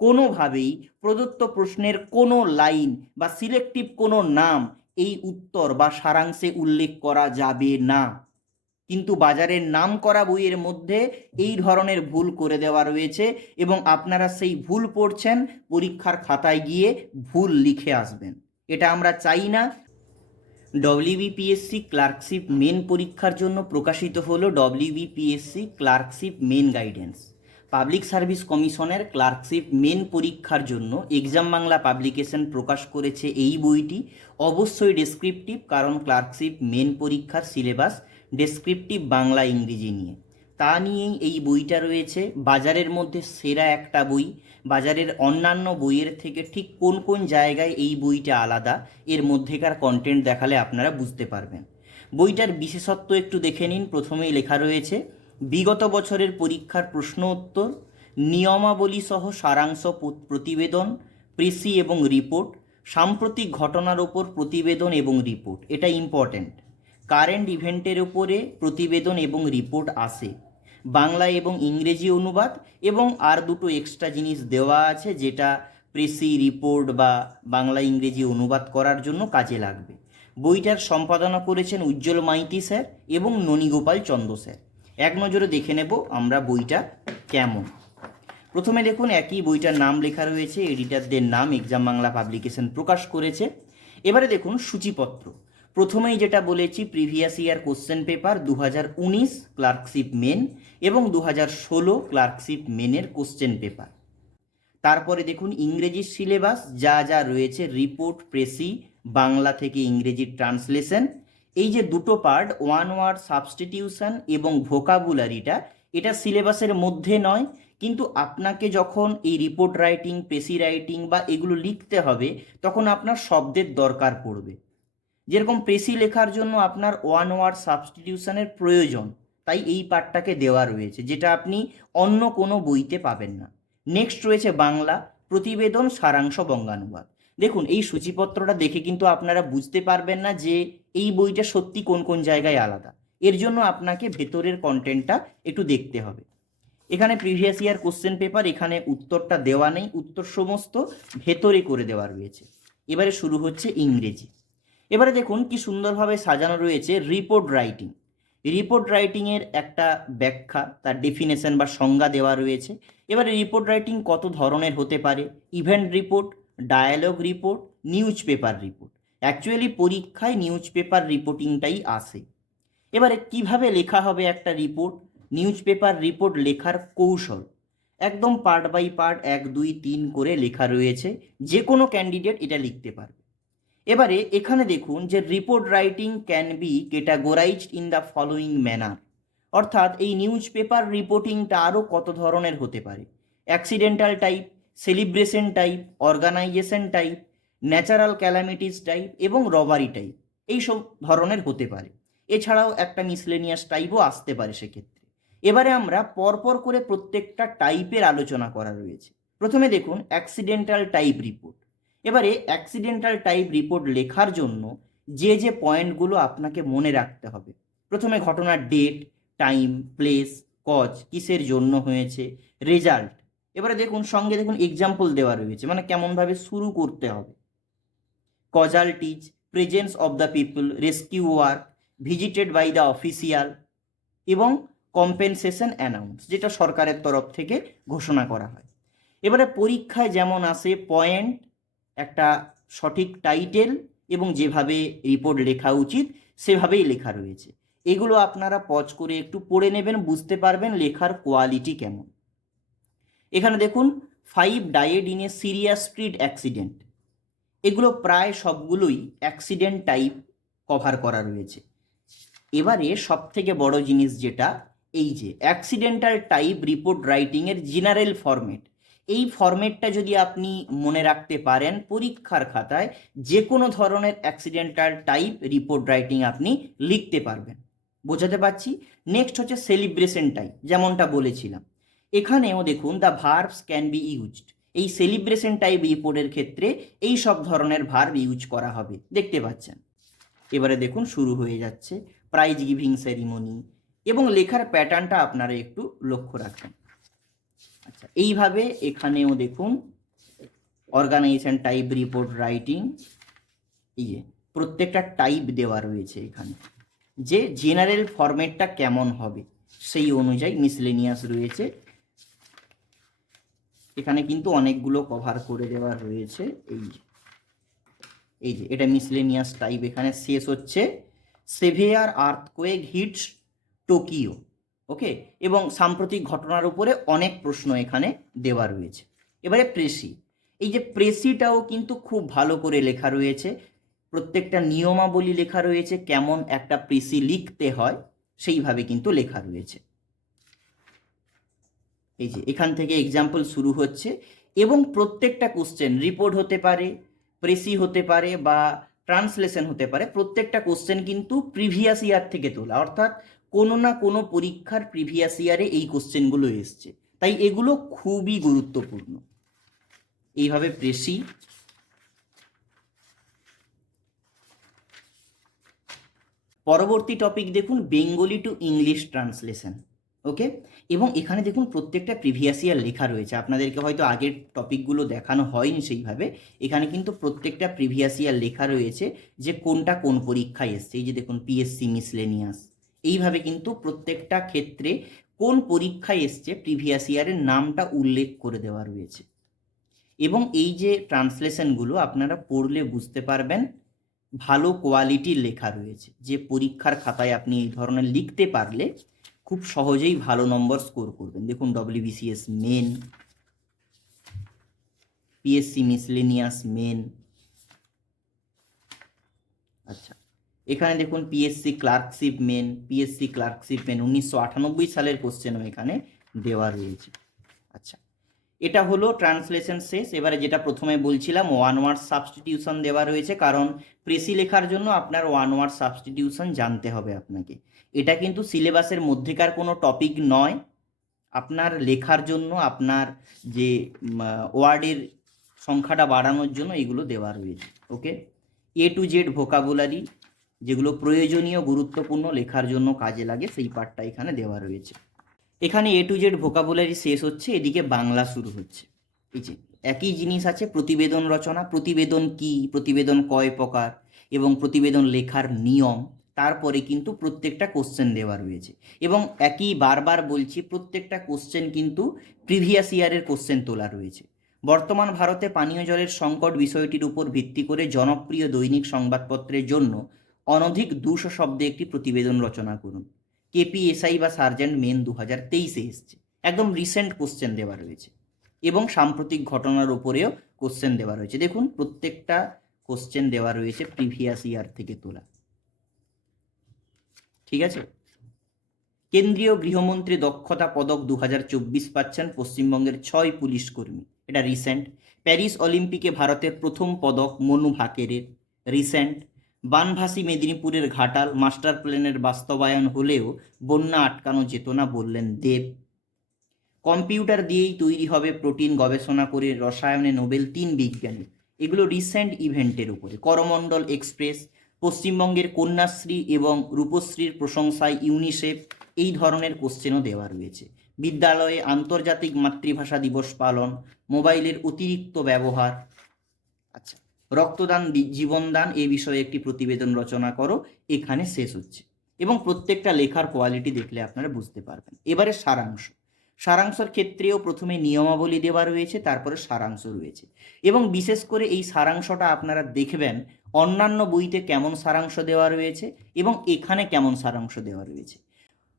কোনোভাবেই প্রদত্ত প্রশ্নের কোনো লাইন বা সিলেক্টিভ কোনো নাম এই উত্তর বা সারাংশে উল্লেখ করা যাবে না। কিন্তু বাজারের নাম করা বইয়ের মধ্যে এই ধরনের ভুল করে দেওয়া রয়েছে এবং আপনারা সেই ভুল পড়ছেন, পরীক্ষার খাতায় গিয়ে ভুল লিখে আসবেন। এটা আমরা চাই না। ডব্লিউবিপিএসসি ক্লার্কশিপ মেন পরীক্ষার জন্য প্রকাশিত হলো WBPSC clerkship main guidance public service কমিশনের ক্লার্কশিপ মেন পরীক্ষার জন্য এক্সাম বাংলা পাবলিকেশন প্রকাশ করেছে এই বইটি। অবশ্যই ডেসক্রিপটিভ কারণ ক্লার্কশিপ মেন পরীক্ষার সিলেবাস ডেসক্রিপটিভ বাংলা ইংরেজি নিয়ে। তা নিয়েই এই বইটা রয়েছে। বাজারের মধ্যে সেরা একটা বই। বাজারের অন্যান্য বইয়ের থেকে ঠিক কোন কোন জায়গায় এই বইটা আলাদা, এর মধ্যেকার কন্টেন্ট দেখালে আপনারা বুঝতে পারবেন। বইটার বিশেষত্ব একটু দেখে নিন। প্রথমেই লেখা রয়েছে বিগত বছরের পরীক্ষার প্রশ্ন উত্তর, নিয়মাবলী সহ সারাংশ প্রতিবেদন, প্রেসি এবং রিপোর্ট, সাম্প্রতিক ঘটনার ওপর প্রতিবেদন এবং রিপোর্ট। এটা ইম্পর্ট্যান্ট কারেন্ট ইভেন্টের উপরে প্রতিবেদন এবং রিপোর্ট আসে বাংলা এবং ইংরেজি অনুবাদ এবং আর দুটো এক্সট্রা জিনিস দেওয়া আছে যেটা প্রেসি, রিপোর্ট বা বাংলা, ইংরেজি অনুবাদ করার জন্য কাজে লাগবে। বইটার সম্পাদনা করেছেন উজ্জ্বল মাইতি স্যার এবং ননীগোপাল চন্দ্র স্যার। এক নজরে দেখে নেব আমরা বইটা কেমন। প্রথমে দেখুন একই বইটার নাম লেখা রয়েছে, এডিটারদের নাম এক্সাম বাংলা পাবলিকেশন প্রকাশ করেছে। এবারে দেখুন সূচিপত্র। প্রথমেই যেটা বলেছি, প্রিভিয়াস ইয়ার কোশ্চেন পেপার দু উনিশ, ক্লার্কশিপ মেন এবং দু হাজার ষোলো, ক্লার্কশিপ মেনের কোশ্চেন পেপার। তারপরে দেখুন ইংরেজি সিলেবাস, যা যা রয়েছে, রিপোর্ট, প্রেসি, বাংলা থেকে ইংরেজির ট্রান্সলেশন এই যে দুটো পার্ট ওয়ান ওয়ার্ড সাবস্টিটিউশন এবং ভোকাবুলারিটা এটা সিলেবাসের মধ্যে নয়, কিন্তু আপনাকে যখন এই রিপোর্ট রাইটিং পেসি রাইটিং বা এগুলো লিখতে হবে, তখন আপনার শব্দের দরকার পড়বে। যেরকম পেসি লেখার জন্য আপনার ওয়ান ওয়ার্ড সাবস্টিটিউশনের প্রয়োজন, তাই এই পার্টটাকে দেওয়া রয়েছে, যেটা আপনি অন্য কোনো বইতে পাবেন না। নেক্সট রয়েছে বাংলা, প্রতিবেদন সারাংশ বঙ্গানুবাদ। দেখুন, এই সূচিপত্রটা দেখে কিন্তু আপনারা বুঝতে পারবেন না যে এই বইটা সত্যি কোন কোন জায়গায় আলাদা? এর জন্য আপনাকে ভেতরের কন্টেন্টটা একটু দেখতে হবে। এখানে প্রিভিয়াস ইয়ার কোশ্চেন পেপার এখানে উত্তরটা দেওয়া নেই, উত্তর সমস্ত ভেতরে করে দেওয়া রয়েছে। এবারে শুরু হচ্ছে ইংরেজি। এবারে দেখুন কি সুন্দরভাবে সাজানো রয়েছে রিপোর্ট রাইটিং রিপোর্ট রাইটিংয়ের একটা ব্যাখ্যা, তার ডেফিনেশন বা সংজ্ঞা দেওয়া রয়েছে। এবারে রিপোর্ট রাইটিং কত ধরনের হতে পারে? Event report dialogue report newspaper report actually পরীক্ষায় নিউজ পেপার রিপোর্টিংটাই আসে। এবারে কীভাবে লেখা হবে একটা রিপোর্ট নিউজ পেপার রিপোর্ট লেখার কৌশল। একদম পার্ট বাই পার্ট এক, দুই, তিন করে লেখা রয়েছে। যে কোনো ক্যান্ডিডেট এটা লিখতে পারবে। এবারে এখানে দেখুন যে report writing can be categorized in the following manner অর্থাৎ এই নিউজ পেপার রিপোর্টিংটা আরও কত ধরনের হতে পারে? Accidental type celebration type organisation type natural calamities type এবং রবারি টাইপ এইসব ধরনের হতে পারে। এছাড়াও একটা মিসলেনিয়াস টাইপও আসতে পারে সেক্ষেত্রে। এবারে আমরা পরপর করে প্রত্যেকটা টাইপের আলোচনা করা রয়েছে। প্রথমে দেখুন অ্যাক্সিডেন্টাল টাইপ রিপোর্ট এবারে অ্যাক্সিডেন্টাল টাইপ রিপোর্ট লেখার জন্য যে যে পয়েন্টগুলো আপনাকে মনে রাখতে হবে। প্রথমে ঘটনার ডেট টাইম প্লেস কজ কিসের জন্য হয়েছে রেজাল্ট এবারে দেখুন, সঙ্গে দেখুন এক্সাম্পল দেওয়া রয়েছে। মানে কেমনভাবে শুরু করতে হবে। Casualties presence of the people rescue work visited by the official এবং কম্পেনসেশন অ্যানাউন্স যেটা সরকারের তরফ থেকে ঘোষণা করা হয়। এবারে পরীক্ষায় যেমন আসে পয়েন্ট একটা সঠিক টাইটেল এবং যেভাবে রিপোর্ট লেখা উচিত, সেভাবেই লেখা রয়েছে। এগুলো আপনারা পজ করে একটু পড়ে নেবেন, বুঝতে পারবেন লেখার কোয়ালিটি কেমন। এখানে দেখুন five died in a serious street accident এগুলো প্রায় সবগুলোই অ্যাক্সিডেন্ট টাইপ কভার করা রয়েছে। এবারে সব থেকে বড় জিনিস যেটা, এই যে অ্যাক্সিডেন্টাল টাইপ রিপোর্ট রাইটিংয়ের জেনারেল ফরম্যাট এই ফরম্যাটটা যদি আপনি মনে রাখতে পারেন, পরীক্ষার খাতায় যে কোনো ধরনের অ্যাক্সিডেন্টাল টাইপ রিপোর্ট রাইটিং আপনি লিখতে পারবেন। বোঝাতে পারছি? নেক্সট হচ্ছে সেলিব্রেশন টাইপ যেমনটা বলেছিলাম। এখানেও দেখুন the verbs can be used এই সেলিব্রেশন টাইপ রিপোর্টের ক্ষেত্রে এই সব ধরনের ভার্ব ইউজ করা হবে। দেখতে পাচ্ছেন? এবারে দেখুন, শুরু হয়ে যাচ্ছে প্রাইজ গিভিং সেরিমনি এবং লেখার প্যাটার্নটা আপনারা একটু লক্ষ্য রাখবেন। আচ্ছা এইভাবে এখানেও দেখুন অর্গানাইজেশন টাইপ রিপোর্ট রাইটিং ইয়ে প্রত্যেকটা টাইপ দেওয়া রয়েছে এখানে। যে জেনারেল ফরম্যাটটা কেমন হবে, সেই অনুযায়ী মিসলেনিয়াস রয়েছে। এখানে কিন্তু অনেকগুলো কভার করে দেওয়া রয়েছে। এই যে এই যে, এটা মিসলেনিয়াস টাইপ এখানে শেষ হচ্ছে। Severe earthquake hits Tokyo okay এবং সাম্প্রতিক ঘটনার উপরে অনেক প্রশ্ন এখানে দেওয়া রয়েছে। এবারে প্রেসি, এই যে প্রেসিটাও কিন্তু খুব ভালো করে লেখা রয়েছে। প্রত্যেকটা নিয়মাবলী লেখা রয়েছে, কেমন একটা প্রেসি লিখতে হয়, সেইভাবে কিন্তু লেখা রয়েছে। এই যে, এখান থেকে এক্সাম্পল শুরু হচ্ছে এবং প্রত্যেকটা কোশ্চেন রিপোর্ট হতে পারে প্রেসি হতে পারে বা ট্রান্সলেশন হতে পারে, প্রত্যেকটা কোশ্চেন কিন্তু প্রিভিয়াস ইয়ার থেকে তোলা। অর্থাৎ কোনো না কোনো পরীক্ষার প্রিভিয়াস ইয়ারে এই কোশ্চেনগুলো এসছে। তাই এগুলো খুবই গুরুত্বপূর্ণ। এইভাবে প্রেসি পরবর্তী টপিক দেখুন Bengali to English translation okay? এবং এখানে দেখুন প্রত্যেকটা প্রিভিয়াস ইয়ার লেখা রয়েছে। আপনাদেরকে হয়তো আগের টপিকগুলো দেখানো হয়নি সেইভাবে। এখানে কিন্তু প্রত্যেকটা প্রিভিয়াস ইয়ার লেখা রয়েছে যে কোনটা কোন পরীক্ষায় এসছে। এই যে দেখুন পিএসসি মিসলেনিয়াস এইভাবে কিন্তু প্রত্যেকটা ক্ষেত্রে কোন পরীক্ষায় এসছে প্রিভিয়াস ইয়ারের নামটা উল্লেখ করে দেওয়া রয়েছে। এবং এই যে ট্রান্সলেশনগুলো আপনারা পড়লে বুঝতে পারবেন, ভালো কোয়ালিটির লেখা রয়েছে। যে পরীক্ষার খাতায় আপনি এই ধরনের লিখতে পারলে খুব সহজেই ভালো নম্বর স্কোর করবেন। দেখুন WBCS main PSC miscellaneous main আচ্ছা এখানে দেখুন PSC clerkship main PSC clerkship main উনিশশো আটানব্বই সালের কোশ্চেনও এখানে দেওয়া রয়েছে। আচ্ছা এটা হলো ট্রান্সলেশন শেষ। এবারে যেটা প্রথমে বলছিলাম ওয়ান ওয়ার্ড সাবস্টিটিউশন দেওয়া রয়েছে, কারণ প্রেসি লেখার জন্য আপনার ওয়ান ওয়ার্ড সাবস্টিটিউশন জানতে হবে আপনাকে। এটা কিন্তু সিলেবাসের মধ্যেকার কোনো টপিক নয়। আপনার লেখার জন্য, আপনার যে ওয়ার্ডের সংখ্যাটা বাড়ানোর জন্য এগুলো দেওয়া রয়েছে okay A to Z vocabulary যেগুলো প্রয়োজনীয়, গুরুত্বপূর্ণ, লেখার জন্য কাজে লাগে, সেই পার্টটা এখানে দেওয়া রয়েছে। এখানে এ টু জেড ভোকাবুলারি শেষ হচ্ছে, এদিকে বাংলা শুরু হচ্ছে। এই যে, একই জিনিস আছে, প্রতিবেদন রচনা, প্রতিবেদন কি, প্রতিবেদন কয় প্রকার, এবং প্রতিবেদন লেখার নিয়ম, তারপরে কিন্তু প্রত্যেকটা কোশ্চেন দেওয়া রয়েছে। এবং একই বারবার বলছি, প্রত্যেকটা কোশ্চেন কিন্তু প্রিভিয়াস ইয়ারের কোশ্চেন তোলা রয়েছে। বর্তমান ভারতে পানীয় জলের সংকট বিষয়টির উপর ভিত্তি করে জনপ্রিয় দৈনিক সংবাদপত্রের জন্য অনধিক দুশো শব্দে একটি প্রতিবেদন রচনা করুন। কেপিএসআই বা সার্জেন্ট মেন দু হাজার তেইশে এসছে। একদম রিসেন্ট কোশ্চেন দেওয়া রয়েছে। এবং সাম্প্রতিক ঘটনার উপরেও কোশ্চেন দেওয়া রয়েছে। দেখুন, প্রত্যেকটা কোশ্চেন দেওয়া রয়েছে প্রিভিয়াস ইয়ার থেকে তোলা। ঠিক আছে? কেন্দ্রীয় গৃহমন্ত্রী দক্ষতা পদক দু হাজার চব্বিশ পাচ্ছেন পশ্চিমবঙ্গের ছয় পুলিশ কর্মী। এটা রিসেন্ট প্যারিস অলিম্পিকে ভারতের প্রথম পদক মনু ভাকেরের। রিসেন্ট বানভাসী মেদিনীপুরের ঘাটাল মাস্টার প্ল্যানের বাস্তবায়ন হলেও বন্যা আটকানো যেত না বললেন দেব। কম্পিউটার দিয়েই তৈরি হবে প্রোটিন গবেষণা করে রসায়নে নোবেল তিন বিজ্ঞানী। এগুলো রিসেন্ট ইভেন্টের উপরে। করমণ্ডল এক্সপ্রেস, পশ্চিমবঙ্গের কন্যাশ্রী এবং রূপশ্রীর প্রশংসায় ইউনিসেফ এই ধরনের কোশ্চেনও দেওয়া রয়েছে। বিদ্যালয়ে আন্তর্জাতিক মাতৃভাষা দিবস পালন, মোবাইলের অতিরিক্ত ব্যবহার। আচ্ছা। রক্তদান জীবনদান এই বিষয়ে একটি প্রতিবেদন রচনা করো, এখানে শেষ হচ্ছে। এবং প্রত্যেকটা লেখার কোয়ালিটি দেখলে আপনারা বুঝতে পারবেন। এবারে সারাংশ। সারাংশর ক্ষেত্রেও প্রথমে নিয়মাবলী দেওয়া রয়েছে, তারপরে সারাংশ রয়েছে। এবং বিশেষ করে এই সারাংশটা আপনারা দেখবেন, অন্যান্য বইতে কেমন সারাংশ দেওয়া রয়েছে এবং এখানে কেমন সারাংশ দেওয়া রয়েছে।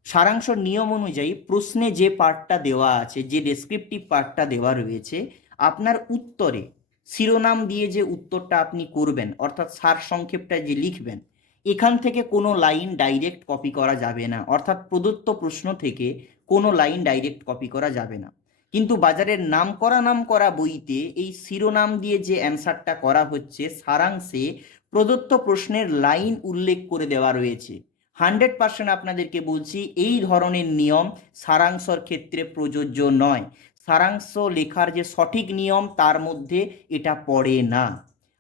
সারাংশ নিয়ম অনুযায়ী প্রশ্নে যে পার্টটা দেওয়া আছে, যে ডেসক্রিপটিভ পার্টটা দেওয়া রয়েছে, আপনার উত্তরে শিরোনাম দিয়ে যে উত্তরটা আপনি করবেন, অর্থাৎ সার সংক্ষেপটা যে লিখবেন, এখান থেকে কোনো লাইন ডাইরেক্ট কপি করা যাবে না। অর্থাৎ প্রদত্ত প্রশ্ন থেকে কোনো লাইন ডাইরেক্ট কপি করা যাবে না। কিন্তু বাজারের নাম করা নাম করা বইতে এই শিরোনাম দিয়ে যে অ্যান্সারটা করা হচ্ছে, সারাংশে প্রদত্ত প্রশ্নের লাইন উল্লেখ করে দেওয়া রয়েছে। হান্ড্রেড পার্সেন্ট আপনাদেরকে বলছি, এই ধরনের নিয়ম সারাংশর ক্ষেত্রে প্রযোজ্য নয়। সারাংশ লেখার যে সঠিক নিয়ম, তার মধ্যে এটা পড়ে না।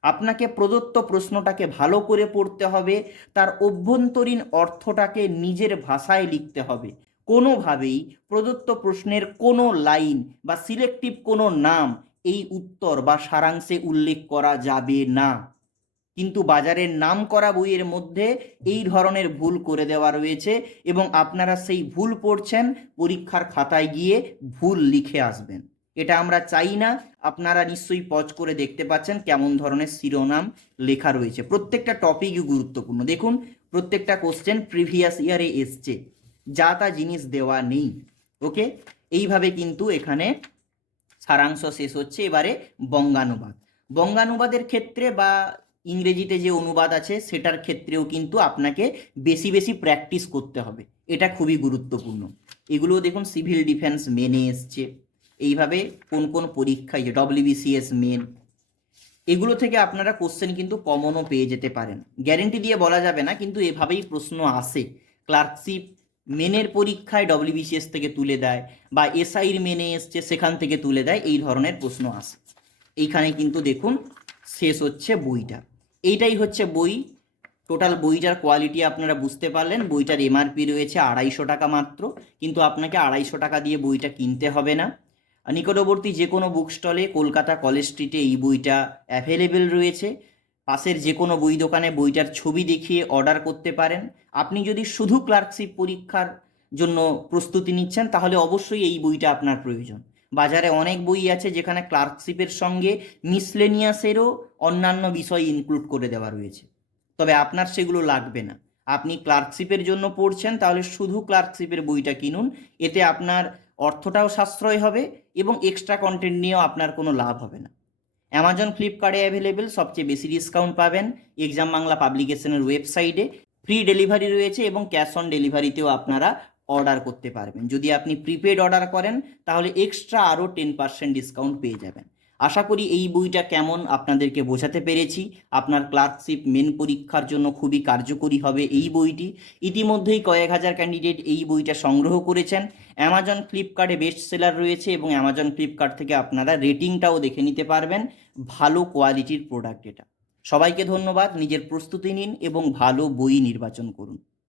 আপনাকে প্রদত্ত প্রশ্নটাকে ভালো করে পড়তে হবে, তার অভ্যন্তরীণ অর্থটাকে নিজের ভাষায় লিখতে হবে। কোনোভাবেই প্রদত্ত প্রশ্নের কোনো লাইন বা সিলেক্টিভ কোনো নাম এই উত্তর বা সারাংশে উল্লেখ করা যাবে না। কিন্তু বাজারের নাম করা বইয়ের মধ্যে এই ধরনের ভুল করে দেওয়া রয়েছে এবং আপনারা সেই ভুল পড়ছেন, পরীক্ষার খাতায় গিয়ে ভুল লিখে আসবেন। এটা আমরা চাই না, আপনারা নিশ্চয়ই পজ করে দেখতে পাচ্ছেন কেমন ধরনের শিরোনাম লেখা রয়েছে। প্রত্যেকটা টপিকই গুরুত্বপূর্ণ। দেখুন, প্রত্যেকটা কোশ্চেন প্রিভিয়াস ইয়ারে এসছে, যা তা জিনিস দেওয়া নেই ওকে এইভাবে কিন্তু এখানে সারাংশ শেষ হচ্ছে, এবারে বঙ্গানুবাদ। বঙ্গানুবাদের ক্ষেত্রে বা ইংরেজিতে যে অনুবাদ আছে, সেটার ক্ষেত্রেও কিন্তু আপনাকে বেশি বেশি প্র্যাকটিস করতে হবে। এটা খুবই গুরুত্বপূর্ণ। এগুলো দেখুন সিভিল ডিফেন্স মেনে এসছে। এইভাবে কোন কোন পরীক্ষায়, যে ডব্লিউবিসিএস মেন এগুলো থেকে আপনারা কোশ্চেন কিন্তু কমনও পেয়ে যেতে পারেন। গ্যারেন্টি দিয়ে বলা যাবে না, কিন্তু এভাবেই প্রশ্ন আসে। ক্লার্কশিপ মেনের পরীক্ষায় ডব্লিউবিসিএস থেকে তুলে দেয় বা এসআইর মেনে এসছে, সেখান থেকে তুলে দেয়, এই ধরনের প্রশ্ন আসে। এইখানে কিন্তু দেখুন, শেষ হচ্ছে বইটা। এইটাই হচ্ছে বই। টোটাল বইটার কোয়ালিটি আপনারা বুঝতে পারলেন। বইটার এমআরপি রয়েছে আড়াইশো টাকা মাত্র। কিন্তু আপনাকে আড়াইশো টাকা দিয়ে বইটা কিনতে হবে না। নিকটবর্তী যে কোনো বুক স্টলে কলকাতা কলেজ স্ট্রিটে এই বইটা অ্যাভেলেবেল রয়েছে। পাশের যে কোনো বই দোকানে বইটার ছবি দেখিয়ে অর্ডার করতে পারেন। আপনি যদি শুধু ক্লার্কশিপ পরীক্ষার জন্য প্রস্তুতি নিচ্ছেন, তাহলে অবশ্যই এই বইটা আপনার প্রয়োজন। বাজারে অনেক বই আছে যেখানে ক্লার্কশিপের সঙ্গে মিসলেনিয়াসেরও অন্যান্য বিষয় ইনক্লুড করে দেওয়া রয়েছে। তবে আপনার সেগুলো লাগবে না। আপনি ক্লার্কশিপের জন্য পড়ছেন, তাহলে শুধু ক্লার্কশিপের বইটা কিনুন। এতে আপনার অর্থটাও সাশ্রয় হবে এবং এক্সট্রা কন্টেন্ট নিয়েও আপনার কোনো লাভ হবে না। অ্যামাজন ফ্লিপকার্টে অ্যাভেলেবেল সবচেয়ে বেশি ডিসকাউন্ট পাবেন। এক্সাম বাংলা পাবলিকেশনের ওয়েবসাইটে ফ্রি ডেলিভারি রয়েছে এবং ক্যাশ অন ডেলিভারিতেও আপনারা অর্ডার করতে পারবেন। যদি আপনি প্রিপেড অর্ডার করেন, তাহলে এক্সট্রা আরও টেন পার্সেন্ট ডিসকাউন্ট পেয়ে যাবেন। আশা করি এই বইটা কেমন আপনাদেরকে বোঝাতে পেরেছি। আপনার ক্লার্কশিপ মেন পরীক্ষার জন্য খুবই কার্যকরী হবে এই বইটি। ইতিমধ্যেই কয়েক হাজার ক্যান্ডিডেট এই বইটা সংগ্রহ করেছেন। অ্যামাজন ফ্লিপকার্টে বেস্ট সেলার রয়েছে এবং অ্যামাজন ফ্লিপকার্ট থেকে আপনারা রেটিংটাও দেখে নিতে পারবেন। ভালো কোয়ালিটির প্রোডাক্ট এটা। সবাইকে ধন্যবাদ। নিজের প্রস্তুতি নিন এবং ভালো বই নির্বাচন করুন।